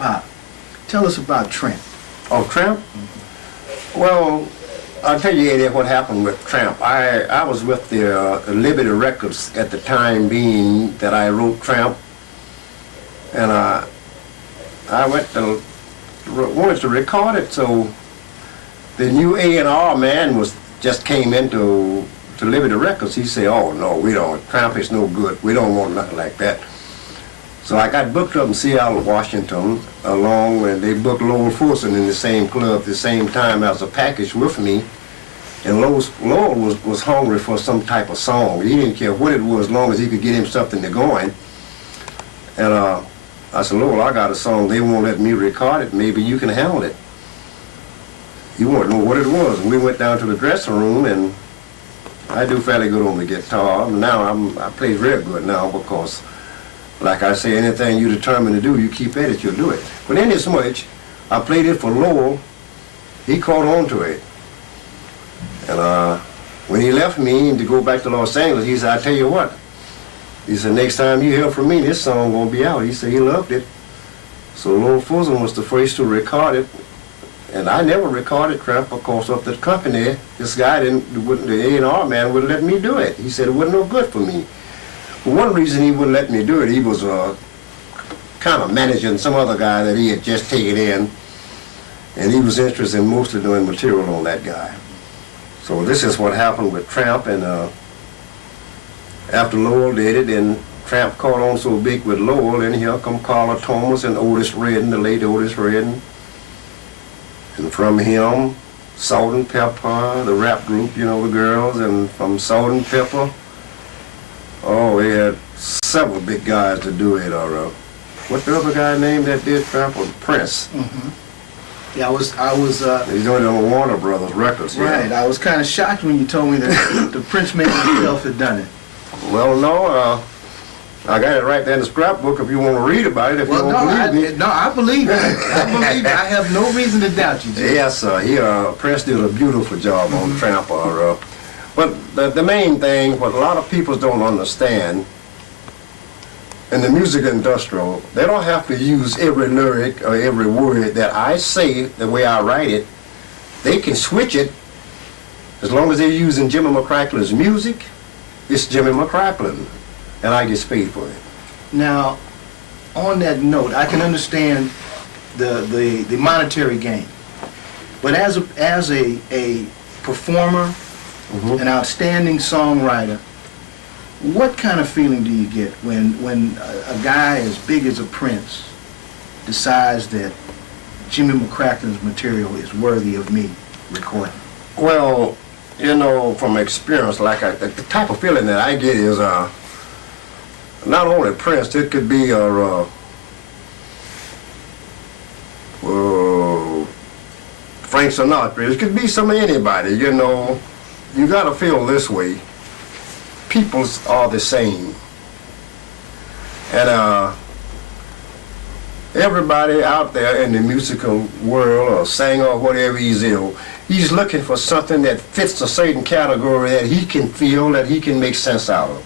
hip-hop. Tell us about Tramp. Oh, Tramp? Well, I'll tell you, Eddie, what happened with Tramp. I was with the Liberty Records at the time being that I wrote Tramp. And I wanted to record it, so the new A&R man just came into Liberty Records. He said, oh, no, we don't. Tramp is no good. We don't want nothing like that. So I got booked up in Seattle, Washington, along when they booked Lowell Fulson in the same club at the same time as a package with me. And Lowell was hungry for some type of song. He didn't care what it was as long as he could get him something to going. And I said, Lowell, I got a song. They won't let me record it. Maybe you can handle it. He wanted to know what it was. And we went down to the dressing room, and I do fairly good on the guitar. Now I play real good now because, like I say, anything you determine to do, you keep at it, you'll do it. But in this much, I played it for Lowell. He caught on to it. And when he left me to go back to Los Angeles, he said, I tell you what. He said, next time you hear from me, this song won't be out. He said he loved it. So Lowell Fulson was the first to record it. And I never recorded Tramp because of the company. This guy the A&R man wouldn't let me do it. He said it wasn't no good for me. For one reason he wouldn't let me do it, he was kind of managing some other guy that he had just taken in. And he was interested in mostly doing material on that guy. So this is what happened with Tramp, and after Lowell did it, and Tramp caught on so big with Lowell, and here come Carla Thomas and Otis Redding, the late Otis Redding. And from him, Salt and Pepper, the rap group, you know, the girls, and from Salt and Pepper, oh, we had several big guys to do it, or what the other guy named that did Tramp was Prince. Mm-hmm. Yeah, I was. He's doing it on Warner Brothers Records. Right. Yeah. I was kind of shocked when you told me that the Prince man himself had done it. Well, no. I got it right there in the scrapbook if you want to read about it. If you don't believe me. No, I believe it. I believe it. I have no reason to doubt you, Jim. Yes, Prince did a beautiful job on Tramp. But the main thing, what a lot of people don't understand, in the music industry, they don't have to use every lyric or every word that I say the way I write it. They can switch it as long as they're using Jimmy McCracklin's music. It's Jimmy McCracklin, and I get paid for it. Now, on that note, I can understand the monetary gain, but as a performer, an outstanding songwriter, what kind of feeling do you get when a guy as big as a Prince decides that Jimmy McCracklin's material is worthy of me recording? Well, you know, from experience, the type of feeling that I get is not only Prince, it could be Frank Sinatra, it could be anybody, you know. You gotta feel this way. Peoples are the same. And everybody out there in the musical world, or singer, or whatever he's looking for something that fits a certain category that he can feel, that he can make sense out of.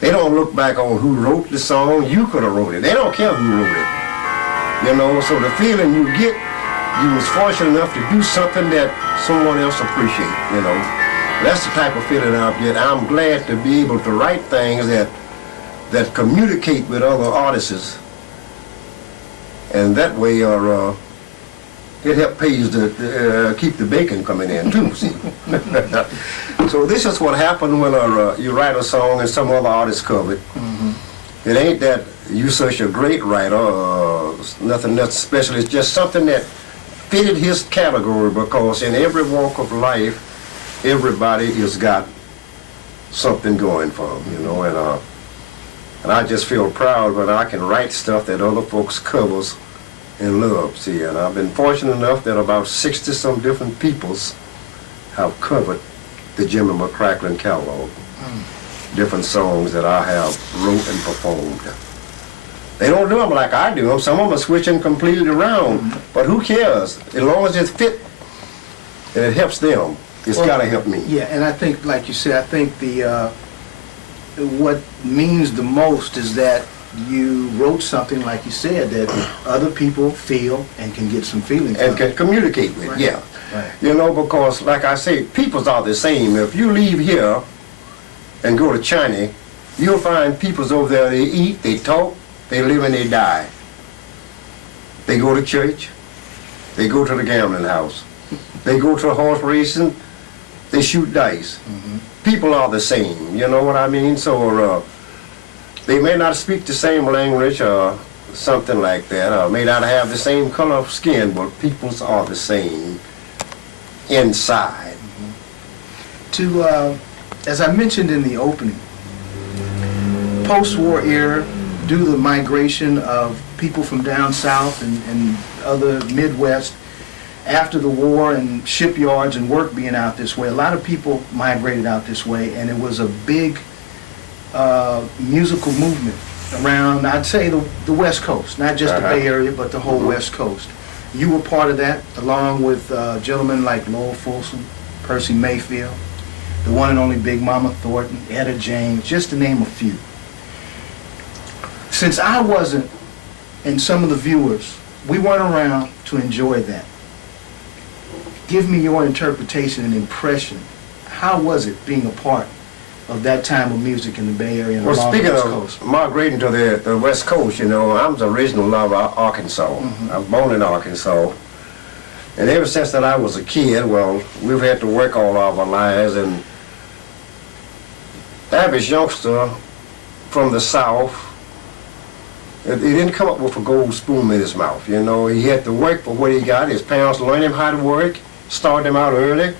They don't look back on who wrote the song. You could have wrote it. They don't care who wrote it. You know, so the feeling you get, you was fortunate enough to do something that someone else appreciates, you know. That's the type of feeling I get. I'm glad to be able to write things that communicate with other artists, and that way it helps pays to keep the bacon coming in too, see. So this is what happened when you write a song and some other artist cover it. It ain't that you such a great writer, nothing special. It's just something that fitted his category, because in every walk of life, everybody has got something going for them, you know, and I just feel proud when I can write stuff that other folks covers and love, see, and I've been fortunate enough that about 60-some different peoples have covered the Jimmy McCracklin catalog, different songs that I have wrote and performed. They don't do them like I do them. Some of them are switching completely around, but who cares? As long as it fit and it helps them, it's got to help me. Yeah, and I think, like you said, I think what means the most is that you wrote something, like you said, that other people feel and can get some feelings And from. can communicate with, Right. yeah. Right. You know, because like I say, peoples are the same. If you leave here and go to China, you'll find peoples over there, they eat, they talk, they live and they die. They go to church, they go to the gambling house, they go to horse racing, they shoot dice. People are the same, you know what I mean? So they may not speak the same language or something like that, or may not have the same color of skin, but peoples are the same inside. As I mentioned in the opening, post-war era, due to the migration of people from down south and other Midwest, after the war and shipyards and work being out this way, a lot of people migrated out this way, and it was a big musical movement around, I'd say, the West Coast, not just the Bay Area, but the whole West Coast. You were part of that, along with gentlemen like Lowell Fulson, Percy Mayfield, the one and only Big Mama Thornton, Etta James, just to name a few. Since I wasn't, and some of the viewers, we weren't around to enjoy that. Give me your interpretation and impression. How was it being a part of that time of music in the Bay Area and Well, along the speaking West of Coast? migrating to the West Coast, you know, I'm the original of Arkansas. I was born in Arkansas. And ever since that I was a kid, well, we've had to work all of our lives, and the average youngster from the South, he didn't come up with a gold spoon in his mouth, you know. He had to work for what he got. His parents learned him how to work, started him out early.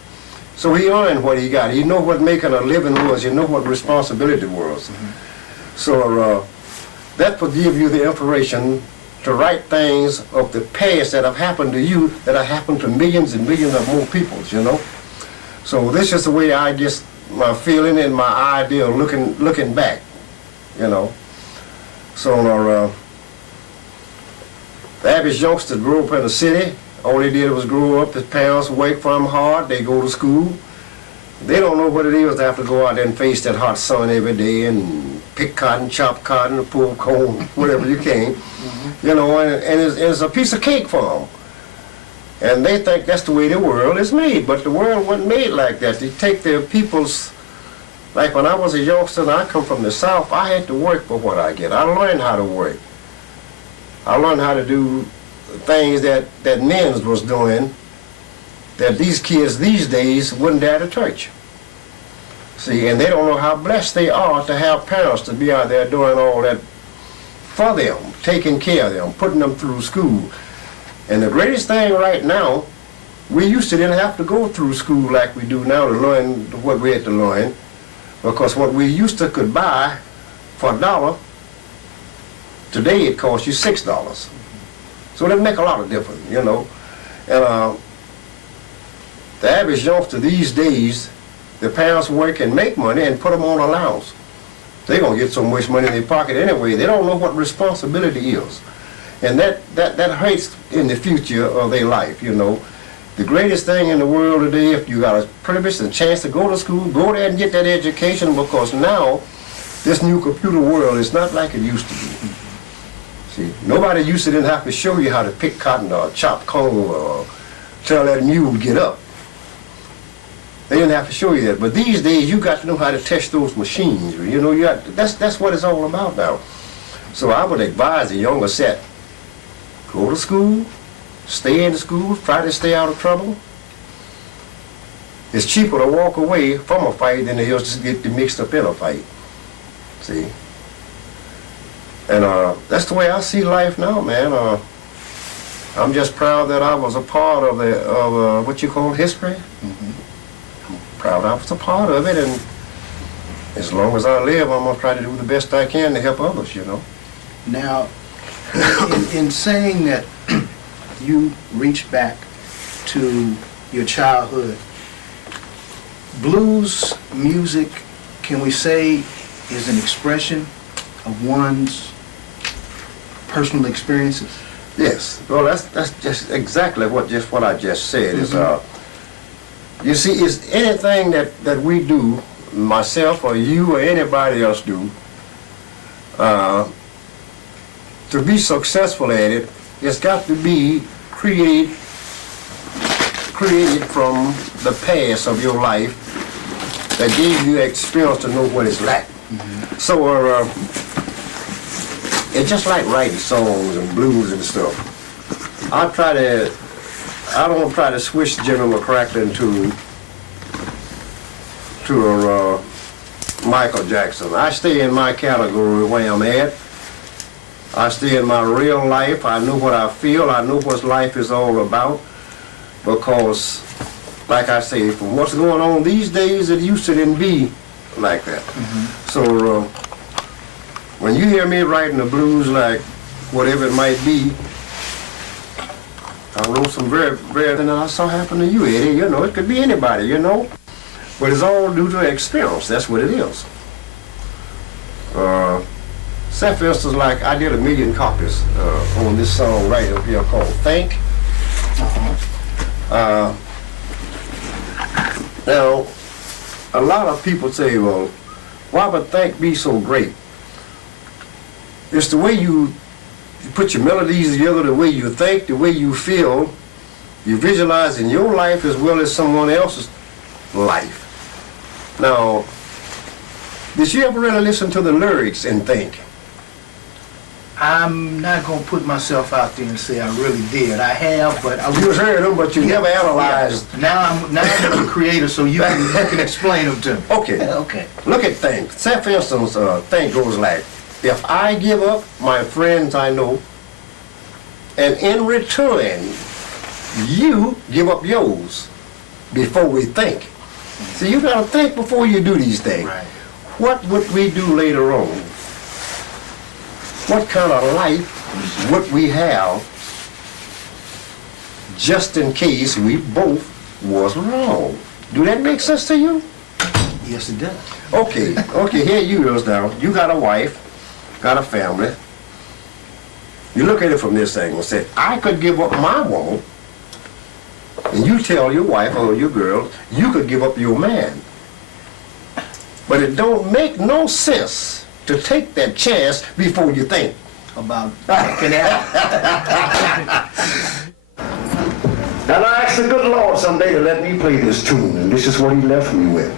So he earned what he got. He knew what making a living was. He knew what responsibility was. So that would give you the information to write things of the past that have happened to you, that have happened to millions and millions of more people, you know. So this is the way I just, my feeling and my idea of looking back, you know. So the average youngster grew up in the city. All they did was grow up. His parents work for him hard. They go to school. They don't know what it is to have to go out there and face that hot sun every day and pick cotton, chop cotton, pull coal, whatever you can. You know, and it's a piece of cake for them. And they think that's the way the world is made. But the world wasn't made like that. They take their people's, like when I was a youngster and I come from the South, I had to work for what I get. I learned how to work. I learned how to do things that men was doing that these kids these days wouldn't dare to touch. See, and they don't know how blessed they are to have parents to be out there doing all that for them, taking care of them, putting them through school. And the greatest thing right now, we used to didn't have to go through school like we do now to learn what we had to learn, because what we used to could buy for $1, today it costs you $6. So that make a lot of difference, you know. And the average youngster these days, the parents work and make money and put them on allowance. They're going to get so much money in their pocket anyway. They don't know what responsibility is. And that hurts in the future of their life, you know. The greatest thing in the world today, if you got a privilege and a chance to go to school, go there and get that education, because now this new computer world is not like it used to be. See, nobody used to didn't have to show you how to pick cotton or chop coal or tell that mule to get up. They didn't have to show you that. But these days, you got to know how to test those machines. You know, that's what it's all about now. So I would advise the younger set, go to school, stay in school, try to stay out of trouble. It's cheaper to walk away from a fight than it is to get mixed up in a fight. See? And that's the way I see life now, man. I'm just proud that I was a part of what you call history. I'm proud I was a part of it, and as long as I live, I'm gonna try to do the best I can to help others, you know. Now, in saying that you reach back to your childhood, blues music, can we say, is an expression of one's personal experiences? Yes. Well, that's just exactly what I just said. Is you see, it's anything that we do, myself or you or anybody else do, to be successful at it, it's got to be created from the past of your life that gave you experience to know what it's like. So it's just like writing songs and blues and stuff. I don't try to switch Jimmy McCracklin to Michael Jackson. I stay in my category where I'm at. I stay in my real life. I know what I feel. I know what life is all about. Because, like I say, from what's going on these days, it used to didn't be like that. So when you hear me writing the blues, like whatever it might be, I wrote some very thing I saw happen to you, Eddie. You know, it could be anybody, you know. But it's all due to experience. That's what it is. Say, for instance, like I did 1 million copies on this song right up here called Think. Now, a lot of people say, well, why would Think be so great? It's the way you put your melodies together, the way you think, the way you feel, you visualize in your life as well as someone else's life. Now, did you ever really listen to the lyrics and think? I'm not going to put myself out there and say I really did. I have, but I You heard them, but you never analyzed. Now I'm the creator, so you can explain them to me. Okay. Okay. Look at Think. Say, for instance, Think goes like, if I give up my friends I know, and in return, you give up yours before we think. So you got to think before you do these things. Right. What would we do later on? What kind of life would we have just in case we both was wrong? Do that make sense to you? Yes, it does. Okay, here you is now. You got a wife, got a family. You look at it from this angle and say, I could give up my woman, and you tell your wife or your girl, you could give up your man. But it don't make no sense to take that chance before you think. About checking out. Now I asked the good Lord someday to let me play this tune, and this is what he left me with.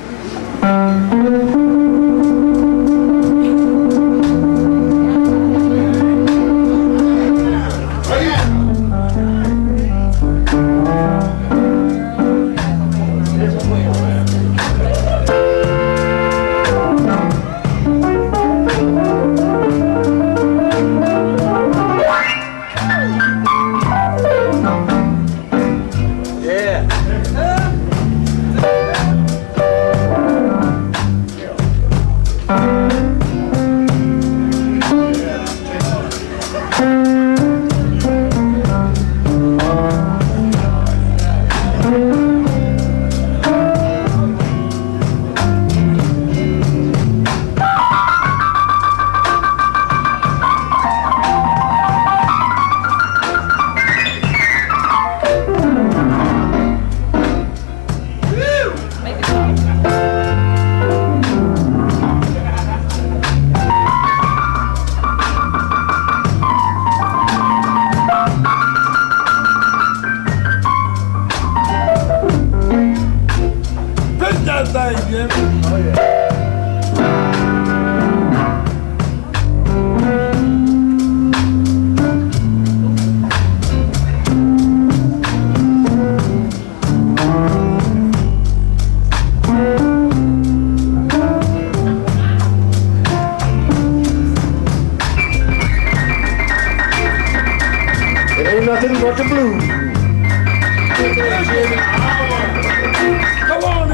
Nothing but the blues. Come on.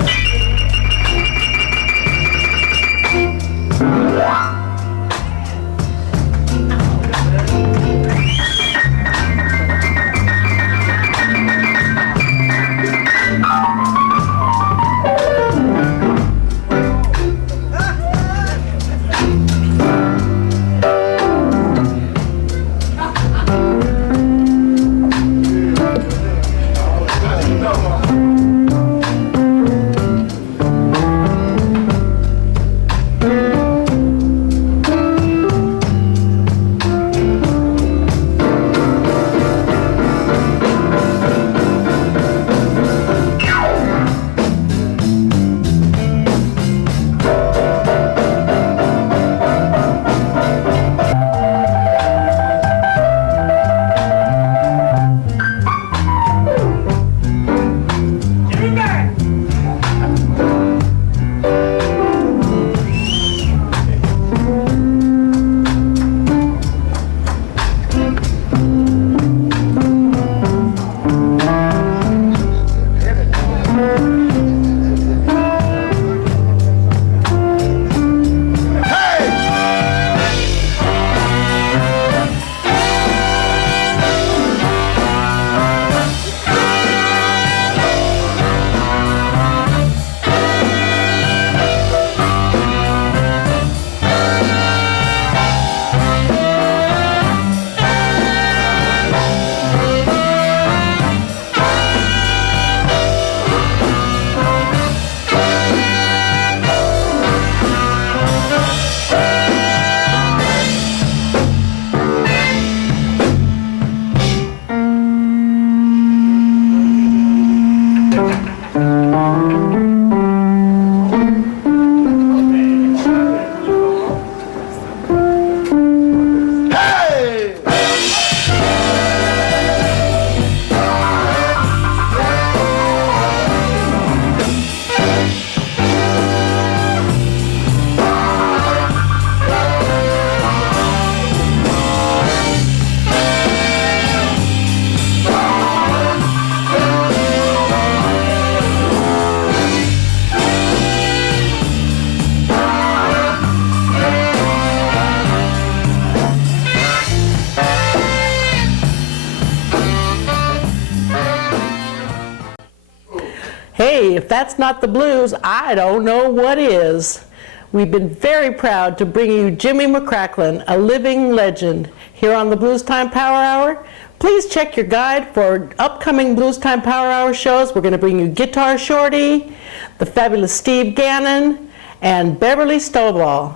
Hey, if that's not the blues, I don't know what is. We've been very proud to bring you Jimmy McCracklin, a living legend, here on the Bluestime Power Hour. Please check your guide for upcoming Bluestime Power Hour shows. We're going to bring you Guitar Shorty, the fabulous Steve Gannon, and Beverly Stovall.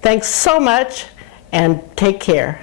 Thanks so much, and take care.